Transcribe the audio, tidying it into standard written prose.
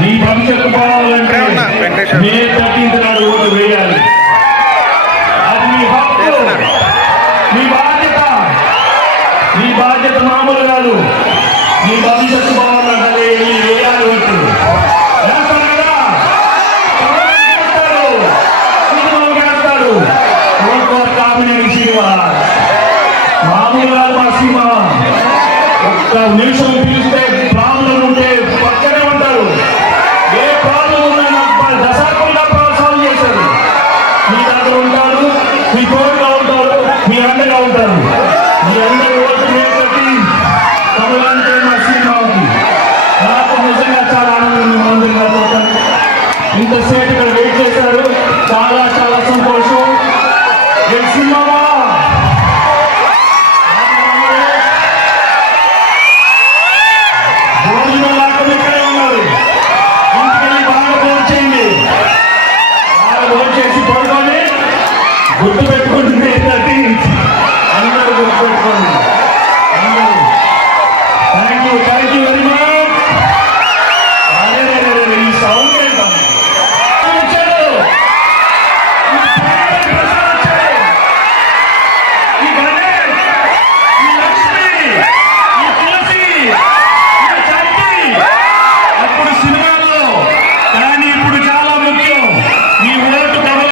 నీ భవిష్యత్తు పోవాలంటే మే 13th నాడు ఓటు వేయాలి. అది మీ హక్కు, మీ బాధ్యత. మీ బాధ్యత మామూలు కాదు. మీ భవిష్యత్తు పోవాలంటే వేయాలి ఓటు. వేస్తారు కదా, మామూలు కాదు. మా సీమ ఒక్క నిమిషం పిలిస్తే ప్రాబ్లం ఉంటే పక్కనే ఉంటారు. ఏ ప్రాబ్లం ఉన్నా దశాబ్దంగా సాల్వ్ చేశారు. మీ దగ్గర ఉంటారు, మీ తోడుగా ఉంటారు, మీ అండగా ఉంటారు. మీ అందరూ ఓటు వేసి తమలంటే మా సీమ ఉంది. నాకు నిజంగా చాలా ఆనందం. మీ అందరిగా ఇంతసేపు